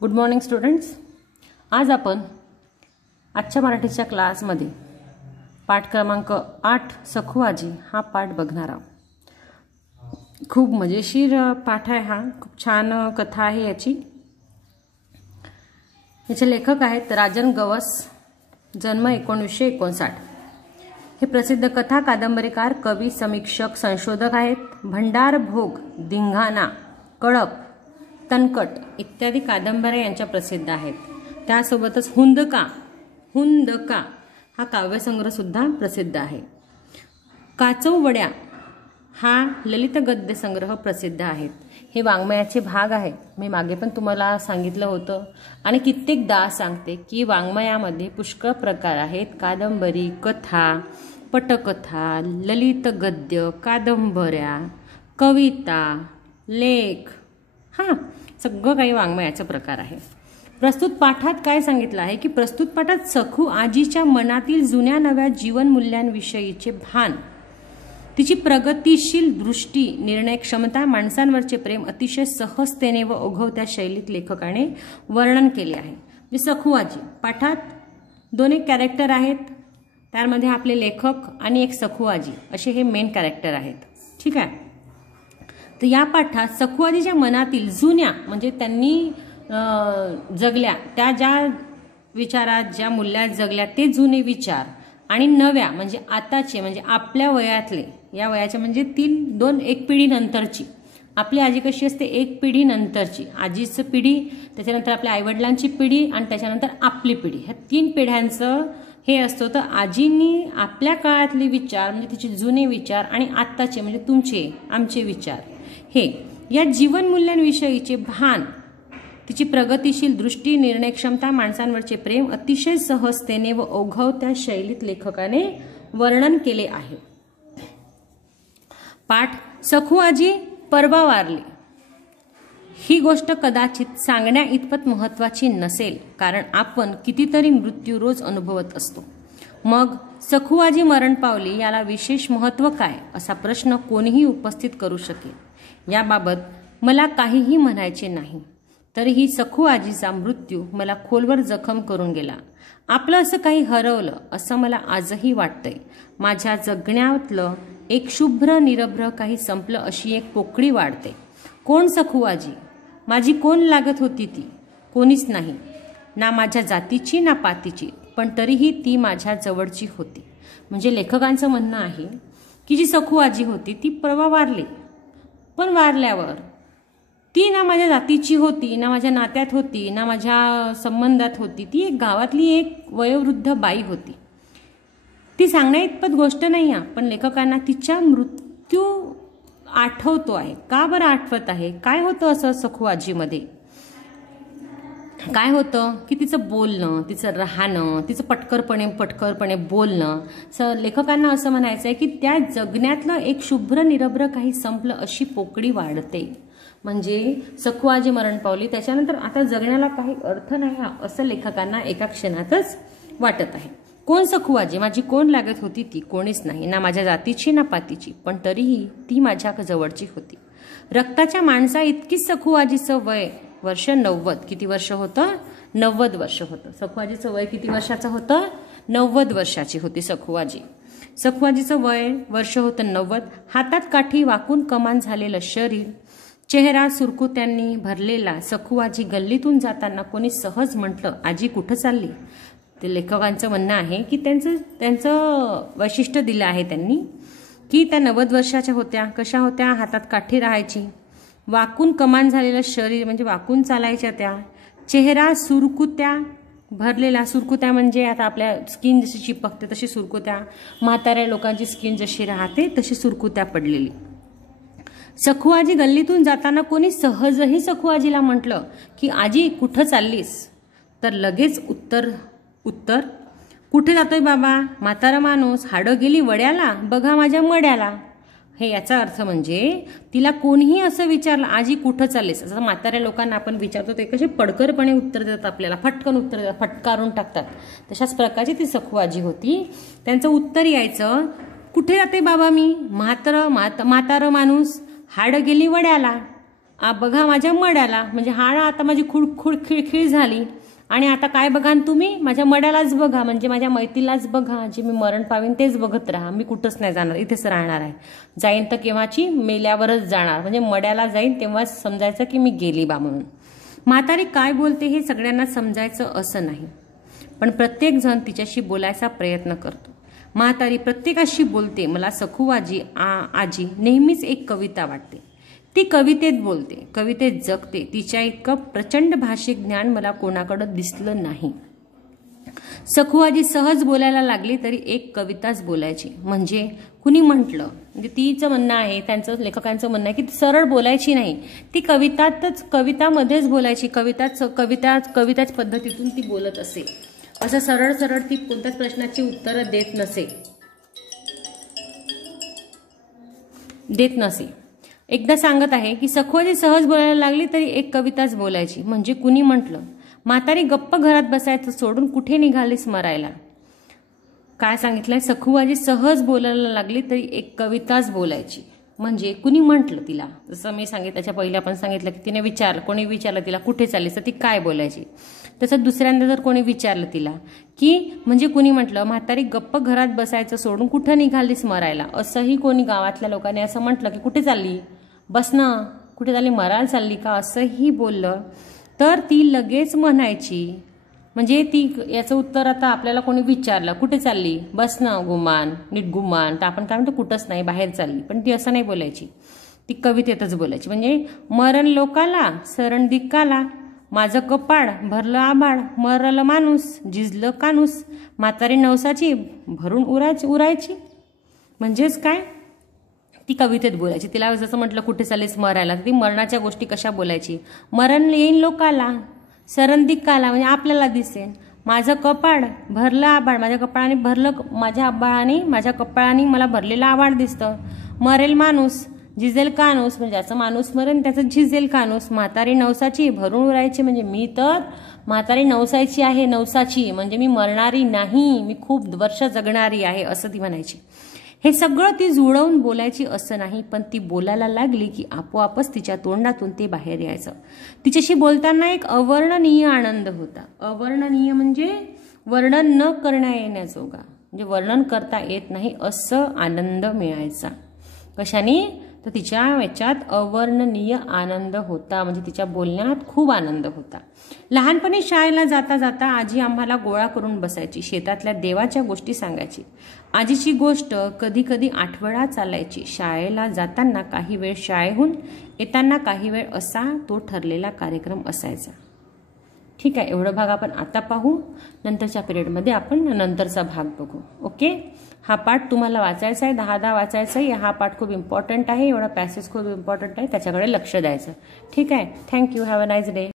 Good morning students. आज आपण आजच्या मराठीच्या क्लासमध्ये पाठ क्रमांक 8 सखू आजी हा पाठ बघणार आहोत. खूप मजेशीर पाठ आहे हा. खूप छान कथा आहे याची. याचे लेखक आहेत राजन गवस. जन्म 1959. हे प्रसिद्ध कथा कादंबरीकार, कवी, समीक्षक, संशोधक आहेत. भंडार भोग, धिंगाणा, कळप, तनकट इत्यादी कादंबऱ्या यांच्या प्रसिद्ध आहेत. त्यासोबतच हुंदका हा काव्यसंग्रह सुद्धा प्रसिद्ध आहे. काचववड्या हा ललित गद्य संग्रह प्रसिद्ध आहेत. हे वाङ्मयाचे भाग आहेत. मी मागे पण तुम्हाला सांगितलं होतं आणि कित्येकदा सांगते की वाङ्मयामध्ये पुष्कळ प्रकार आहेत. कादंबरी, कथा, पटकथा, ललित गद्य, कादंबऱ्या, कविता, लेख, सगळं काही वाङ्मयाचा प्रकार आहे. प्रस्तुत पाठात काय सांगितलं आहे की प्रस्तुत पाठात सखू आजीच्या मनातील जुन्या नव्या जीवन मूल्यांविषयीचे भान, तिची प्रगतिशील दृष्टी, निर्णय क्षमता, माणसांवरचे प्रेम अतिशय सहजतेने व ओघवत्या शैलीत लेखकाने वर्णन केले आहे. म्हणजे सखू आजी पाठात 2 कॅरेक्टर आहेत. त्यामध्ये आपले लेखक आणि एक सखू आजी असे हे मेन कॅरेक्टर आहेत. ठीक आहे. तर या पाठात सखू आजीच्या मनातील जुन्या म्हणजे त्यांनी जगल्या त्या ज्या विचारात, ज्या मूल्यात जगल्या ते जुने विचार आणि नव्या म्हणजे आताचे म्हणजे आपल्या वयातले, या वयाच्या म्हणजे 1 पिढी नंतरची. आपली आजी कशी असते, 1 पिढी नंतरची आजीचं पिढी, त्याच्यानंतर आपल्या आईवडिलांची पिढी आणि त्याच्यानंतर आपली पिढी. ह्या 3 पिढ्यांचं हे असतं. तर आजींनी आपल्या काळातले विचार म्हणजे तिचे जुने विचार आणि आत्ताचे म्हणजे तुमचे आमचे विचार, हे या जीवन मूल्यांविषयीचे भान, तिची प्रगतिशील दृष्टी, निर्णय क्षमता, माणसांवरचे प्रेम अतिशय सहजतेने व ओघवत्या शैलीत लेखकाने वर्णन केले आहे. पाठ. सखू आजी परवा वारली. ही गोष्ट कदाचित सांगण्या इतपत महत्वाची नसेल, कारण आपण कितीतरी मृत्यू रोज अनुभवत असतो. मग सखू आजी मरण पावली याला विशेष महत्व काय, असा प्रश्न कोणीही उपस्थित करू शकेल. याबाबत मला काहीही म्हणायचे नाही. तरीही सखू आजीचा मृत्यू मला खोलवर जखम करून गेला. आपलं असं काही हरवलं असं मला आजही वाटतंय. माझ्या जगण्यातलं एक शुभ्र निरभ्र काही संपलं अशी एक पोकळी वाढते. कोण सखू आजी? माझी कोण लागत होती ती? कोणीच नाही. ना माझ्या जातीची ना पातीची, पण तरीही ती माझ्या जवळची होती. म्हणजे लेखकांचं म्हणणं आहे की जी सखू आजी होती ती परवा वारली, पण वारल्यावर ती ना माझ्या जातीची होती, ना माझ्या नात्यात होती, ना माझ्या संबंधात होती. ती एक गावातली एक वयोवृद्ध बाई होती. ती सांगण्या इतपत गोष्ट नाही आहे, पण लेखकांना तिच्या मृत्यू आठवतो आहे. का बरं आठवत आहे? काय होतं असं सखू आजीमध्ये? काय होतं की तिचं बोलणं, तिचं राहणं, तिचं पटकरपणे बोलणं. लेखकांना असं म्हणायचं आहे की त्या जगण्यातलं एक शुभ्र निरभ्र काही संपलं अशी पोकळी वाढते. म्हणजे सखू आजी मरण पावली, त्याच्यानंतर आता जगण्याला काही अर्थ नाही असं लेखकांना एका क्षणातच वाटत आहे. कोण सखू आजी? माझी कोण लागत होती ती? कोणीच नाही. ना माझ्या जातीची ना पातीची, पण तरीही ती माझ्या जवळची होती. रक्ताच्या माणसा इतकीच सखू आजीचं वय वर्ष 90. किती वर्ष होतं? 90 वर्ष होतं. सखू आजीचं वय किती वर्षाचं होतं? 90 वर्षाची होती सखू आजी. सखू आजीचं वय वर्ष होतं 90. हातात काठी, वाकून कमान झालेलं शरीर, चेहरा सुरकुत्यांनी भरलेला. सखू आजी गल्लीतून जाताना कोणी सहज म्हटलं, आजी कुठं चालली? ते लेखकांचं म्हणणं आहे की त्यांचं वैशिष्ट्य दिलं आहे त्यांनी की त्या 90 वर्षाच्या होत्या. कशा होत्या? हातात काठी राहायची, वाकून कमान झालेलं शरीर म्हणजे वाकून चालायच्या त्या, चेहरा सुरकुत्या भरलेला. सुरकुत्या म्हणजे आता आपल्या स्किन जशी चिपकते तशी सुरकुत्या, म्हाताऱ्या लोकांची स्किन जशी राहते तशी सुरकुत्या पडलेली. सखू आजी गल्लीतून जाताना कोणी सहजही सखू आजीला म्हटलं की आजी कुठं चाललीस? तर लगेच उत्तर कुठे जातोय बाबा? म्हातारा माणूस, हाडं गेली वड्याला, बघा माझ्या मड्याला. हे याचा अर्थ म्हणजे तिला कोणीही असं विचारलं आजी कुठं चाललीस, असं म्हाताऱ्या लोकांना आपण विचारतो ते कसे पडकरपणे उत्तर देतात, आपल्याला फटकन उत्तर देतात, फटकारून टाकतात. तशाच प्रकारची ती सखू आजी होती. त्यांचं उत्तर यायचं, कुठे जाते बाबा मी? म्हातारं माणूस, हाडं गेली वड्याला. बघा माझ्या मड्याला, म्हणजे हाड आता माझी खुड खिळखिळ झाली आणि आता काय बघा तुम्ही, माझ्या मड्यालाच बघा, म्हणजे माझ्या मैतीलाच बघा, जे मी मरण पावीन तेच बघत राहा, मी कुठंच नाही जाणार, इथेच राहणार आहे. जाईन तर केव्हाची, मेल्यावरच जाणार, म्हणजे मड्याला जाईन तेव्हाच समजायचं की मी गेली बा म्हणून. म्हातारी काय बोलते हे सगळ्यांना समजायचं असं नाही, पण प्रत्येक जण तिच्याशी बोलायचा प्रयत्न करतो. म्हातारी प्रत्येकाशी बोलते. मला सखू आजी नेहमीच एक कविता वाटते. ती कवितेत बोलते, कवितेत जगते. तिच्या इतकं प्रचंड भाषिक ज्ञान मला कोणाकडे दिसलं नाही. सखू आजी सहज बोलायला लागली तरी एक कविताच बोलायची. म्हणजे कुणी म्हटलं, म्हणजे तिचं म्हणणं आहे, त्यांचं लेखकांचं म्हणणं आहे की सरळ बोलायची नाही, ती कवितामध्येच बोलायची. कविताच पद्धतीतून ती बोलत असे. असं सरळ ती कोणत्याच प्रश्नाची उत्तरं देत नसे. एकदा सांगत आहे की सखूआजी सहज बोलायला लागली तरी एक कविताच बोलायची. म्हणजे कुणी म्हटलं, म्हातारी गप्प घरात बसायचं सोडून कुठे निघालीस मरायला. काय सांगितलंय, सखूआजी सहज बोलायला लागली तरी एक कविताच बोलायची. म्हणजे कुणी म्हटलं तिला, जसं मी त्याच्या पहिल्या पण सांगितलं की तिने कोणी विचारलं तिला कुठे चाललीस तर ती काय बोलायची. तसं दुसऱ्यांदा जर कोणी विचारलं तिला की म्हणजे कुणी म्हटलं, म्हातारी गप्प घरात बसायचं सोडून कुठं निघालीस मरायला, असंही कोणी गावातल्या लोकांनी असं म्हटलं की कुठे चालली, बस ना, कुठे चालली, मरायला चालली का, असंही बोललं तर ती लगेच म्हणायची. म्हणजे याचं उत्तर आता आपल्याला कोणी विचारलं कुठे चालली, बस ना गुमान, नीट गुमान, तर आपण काय म्हणतो कुठंच नाही, बाहेर चालली. पण ती असं नाही बोलायची, ती कवितेतच बोलायची. म्हणजे मरण लोकाला सरण दिक्काला, माझं कपाळ भरलं आभाळ, मरलं माणूस झिजलं कानूस, म्हातारी नवसाची भरून उरायची. म्हणजेच काय, ती कवितेत बोलायची. तिला जसं म्हटलं कुठे चाललीस मरायला, ती मरणाच्या गोष्टी कशा बोलायची. मरण येईन लोकाला सरण दिक्काला, म्हणजे आपल्याला दिसेल, माझं कपाळ भरलं आभाळ, माझ्या कपाळाने मला भरलेलं आभाळ दिसतं. मरेल माणूस झिजेल कानूस, म्हणजे ज्याचं माणूस मरेल त्याचं झिजेल कानूस. म्हातारी नवसाची भरून उरायची, म्हणजे मी तर म्हातारी नवसाची म्हणजे मी मरणारी नाही, मी खूप वर्ष जगणारी आहे, असं ती म्हणायची. हे सगळं ती जुळवून बोलायची असं नाही, पण ती बोलायला लागली की आपोआपच तिच्या तोंडातून ते बाहेर यायचं. तिच्याशी बोलताना एक अवर्णनीय आनंद होता. अवर्णनीय म्हणजे वर्णन न करण्या येण्याजोगा, म्हणजे वर्णन करता येत नाही असं आनंद मिळायचा. कशाने, तर तिच्या याच्यात अवर्णनीय आनंद होता, म्हणजे तिच्या बोलण्यात खूप आनंद होता. लहानपणी शाळेला जाता जाता आजी आम्हाला गोळा करून बसायची. शेतातल्या देवाच्या गोष्टी सांगायची. आजीची गोष्ट कधी कधी आठवडा चालायची. शाळेला जाताना काही वेळ शाळेहून येताना काही वेळ असा तो ठरलेला कार्यक्रम असायचा. ठीक आहे, एवढा भाग आपण आता पाहू. नंतरच्या पिरियडमध्ये आपण नंतरचा भाग बघू. ओके, हा पाठ तुम्हाला वाचायचा आहे, 10 वाचायचा आहे. हा पाठ खूप इम्पॉर्टंट आहे, एवढा पॅसेज खूप इम्पॉर्टंट आहे, त्याच्याकडे लक्ष द्यायचं. ठीक आहे, thank you, have a nice day.